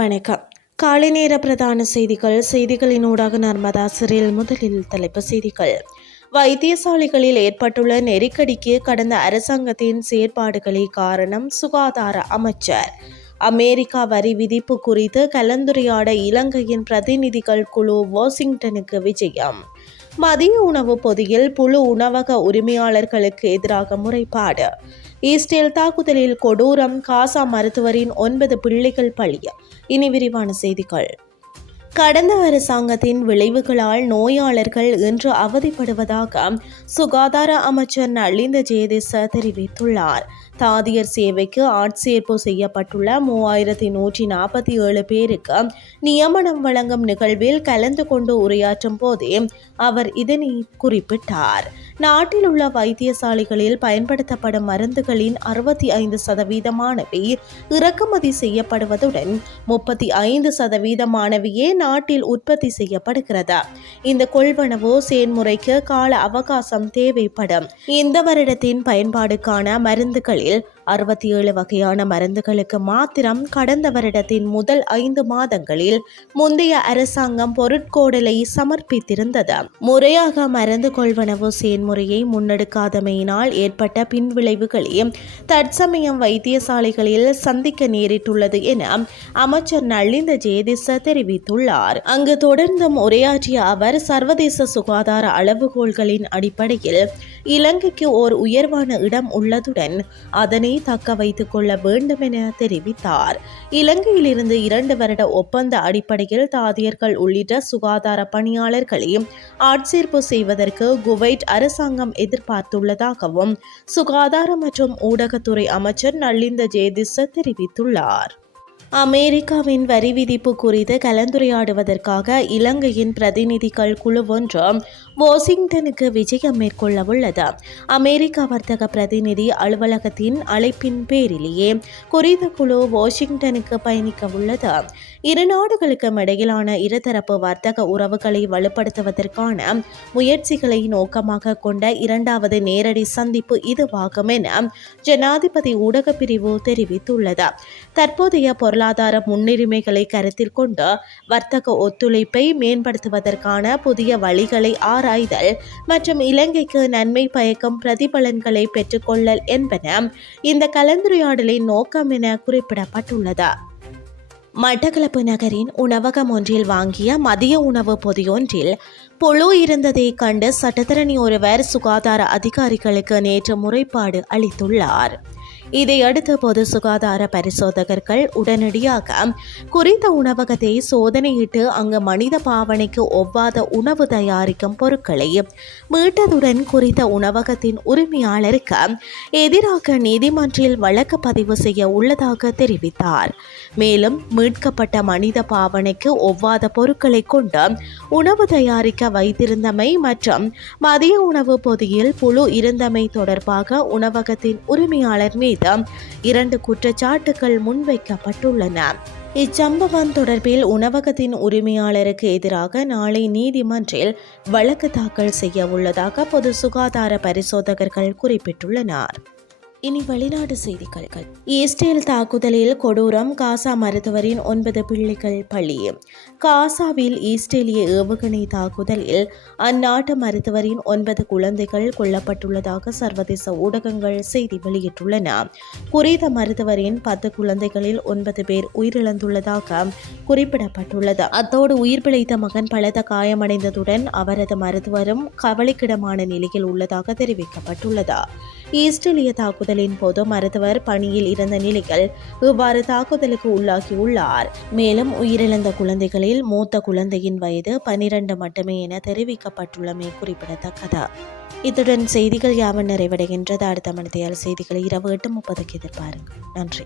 வணக்கம். காலை நேர பிரதான செய்திகள். செய்திகளின் ஊடாக நர்மதா சிறில் முதலில் தலைப்பு செய்திகள். வைத்தியசாலைகளில் ஏற்பட்டுள்ள நெருக்கடிக்கு கடந்த அரசாங்கத்தின் செயற்பாடுகளே காரணம் சுகாதார அமைச்சர். அமெரிக்கா வரி விதிப்பு குறித்து கலந்துரையாட இலங்கையின் பிரதிநிதிகள் குழு வாஷிங்டனுக்கு விஜயம். மதிய உணவு பொதியில் புழு உணவக உரிமையாளர்களுக்கு எதிராக முறைப்பாடு. ஈஸ்டேல் தாக்குதலில் கொடூரம் காசா மருத்துவரின் ஒன்பது பிள்ளைகள் பழிய இனி விரிவான செய்திகள். கடந்த அரசாங்கத்தின் விளைவுகளால் நோயாளர்கள் இன்று அவதிப்படுவதாக சுகாதார அமைச்சர் நளிந்த ஜெயதிச தெரிவித்துள்ளார். தாதியர் சேவைக்கு ஆட்சேர்ப்பு செய்யப்பட்டுள்ள மூவாயிரத்தி நூற்றி நாற்பத்தி ஏழு பேருக்கு நியமனம் வழங்கும் நிகழ்வில் கலந்து கொண்டு உரையாற்றும் போதே அவர் இதனை குறிப்பிட்டார். நாட்டில் உள்ள வைத்தியசாலைகளில் பயன்படுத்தப்படும் மருந்துகளின் அறுபத்தி ஐந்து சதவீதமானவை இறக்குமதி செய்யப்படுவதுடன் முப்பத்தி ஐந்து சதவீதமானவையே நாட்டில் உற்பத்தி செய்யப்படுகிறது. இந்த கொள்வனவு செயன்முறைக்கு கால அவகாசம் தேவைப்படும். இந்த வருடத்தின் பயன்பாடுக்கான மருந்துகளில் நிலையில் அறுபத்தி ஏழு வகையான மருந்துகளுக்கு மாத்திரம் கடந்த வருடத்தின் முதல் ஐந்து மாதங்களில் முந்தைய அரசாங்கம் பொருட்கோடலை சமர்ப்பித்திருந்தது. முறையாக மருந்து கொள்வனவு செயன்முறையை முன்னெடுக்காதமையினால் ஏற்பட்ட பின்விளைவுகளையும் தற்சமயம் வைத்தியசாலைகளில் சந்திக்க நேரிட்டுள்ளது என அமைச்சர் நளிந்த ஜெயதிச தெரிவித்துள்ளார். அங்கு தொடர்ந்தும் உரையாற்றிய அவர் சர்வதேச சுகாதார அளவுகோல்களின் அடிப்படையில் இலங்கைக்கு ஓர் உயர்வான இடம் உள்ளதுடன் அதனை நிலையை தக்க வைத்துக் கொள்ள வேண்டும் என தெரிவித்தார். இலங்கையிலிருந்து இரண்டு வருட ஒப்பந்த அடிப்படையில் தாதியர்கள் உள்ளிட்ட சுகாதார பணியாளர்களை ஆட்சேர்ப்பு செய்வதற்கு குவைட் அரசாங்கம் எதிர்பார்த்துள்ளதாகவும் சுகாதார மற்றும் ஊடகத்துறை அமைச்சர் நளிந்த ஜேதிச தெரிவித்துள்ளார். அமெரிக்காவின் வரி விதிப்பு குறித்து கலந்துரையாடுவதற்காக இலங்கையின் பிரதிநிதிகள் குழு ஒன்று வாஷிங்டனுக்கு விஜயம் மேற்கொள்ள உள்ளது அமெரிக்க வர்த்தக பிரதிநிதி அலுவலகத்தின் அழைப்பின் பேரிலேயே குறித்த குழு வாஷிங்டனுக்கு பயணிக்க உள்ளது இரு நாடுகளுக்கும் இடையிலான இருதரப்பு வர்த்தக உறவுகளை வலுப்படுத்துவதற்கான முயற்சிகளை நோக்கமாக கொண்ட இரண்டாவது நேரடி சந்திப்பு இதுவாகும் என ஜனாதிபதி ஊடக பிரிவு தெரிவித்துள்ளது. தற்போதைய பொருளாதார முன்னுரிமைகளை கருத்தில் கொண்டு வர்த்தக ஒத்துழைப்பை மேம்படுத்துவதற்கான புதிய வழிகளை ஆராய்தல் மற்றும் இலங்கைக்கு நன்மை பயக்கும் பிரதிபலன்களை பெற்றுக்கொள்ளல் என்பன இந்த கலந்துரையாடலின் நோக்கம் என குறிப்பிடப்பட்டுள்ளது. மட்டக்களப்பு நகரின் உணவகம் ஒன்றில் வாங்கிய மதிய உணவு பொதியொன்றில் புழு இருந்ததை கண்டு சட்டத்தரணி ஒருவர் சுகாதார அதிகாரிகளுக்கு நேற்று முறைப்பாடு அளித்துள்ளார். இதையடுத்து பொது சுகாதார பரிசோதகர்கள் உடனடியாக குறித்த உணவகத்தை சோதனையிட்டு அங்கு மனித பாவனைக்கு ஒவ்வாத உணவு தயாரிக்கும் பொருட்களை மீட்டதுடன் குறித்த உணவகத்தின் உரிமையாளருக்கு எதிராக நீதிமன்றில் வழக்கு பதிவு செய்ய உள்ளதாக தெரிவித்தார். மேலும் மீட்கப்பட்ட மனித பாவனைக்கு ஒவ்வாத பொருட்களை கொண்டு உணவு தயாரிக்க வைத்திருந்தமை மற்றும் மதிய உணவு பொதியில் புழு இருந்தமை தொடர்பாக உணவகத்தின் உரிமையாளர் மீது இரண்டு குற்றச்சாட்டுகள் முன்வைக்கப்பட்டுள்ளன. இச்சம்பவம் தொடர்பில் உணவகத்தின் உரிமையாளருக்கு எதிராக நாளை நீதிமன்றில் வழக்கு தாக்கல் செய்ய உள்ளதாக பொது சுகாதார பரிசோதகர்கள் குறிப்பிட்டுள்ளனர். இனி வெளிநாடு செய்திகள் ஈஸ்டேல் தாக்குதலில் கொடூரம் காசா மருத்துவரின் ஒன்பது பிள்ளைகள் பலி. காசாவில் ஈஸ்டேலிய ஏவுகணை தாக்குதலில் அந்நாட்டு மருத்துவரின் ஒன்பது குழந்தைகள் கொல்லப்பட்டுள்ளதாக சர்வதேச ஊடகங்கள் செய்தி வெளியிட்டுள்ளன. குறித்த மருத்துவரின் பத்து குழந்தைகளில் ஒன்பது பேர் உயிரிழந்துள்ளதாக குறிப்பிடப்பட்டுள்ளது. அத்தோடு உயிர் பிழைத்த மகன் பலத்த காயமடைந்ததுடன் அவரது மருத்துவரும் கவலைக்கிடமான நிலையில் உள்ளதாக தெரிவிக்கப்பட்டுள்ளது. ஈஸ்டேலிய தாக்குதலின் போது மருத்துவர் பணியில் இருந்த நிலையில் இவ்வாறு தாக்குதலுக்கு உள்ளாகியுள்ளார். மேலும் உயிரிழந்த குழந்தைகளில் மூத்த குழந்தையின் வயது பனிரெண்டு மட்டுமே என தெரிவிக்கப்பட்டுள்ளமை குறிப்பிடத்தக்கது. இத்துடன் செய்திகள் யாவன் நிறைவடைகின்றது. அடுத்த மணித்தையால் செய்திகளை இரவு எட்டு முப்பதுக்கு எதிர்பாருங்கள். நன்றி.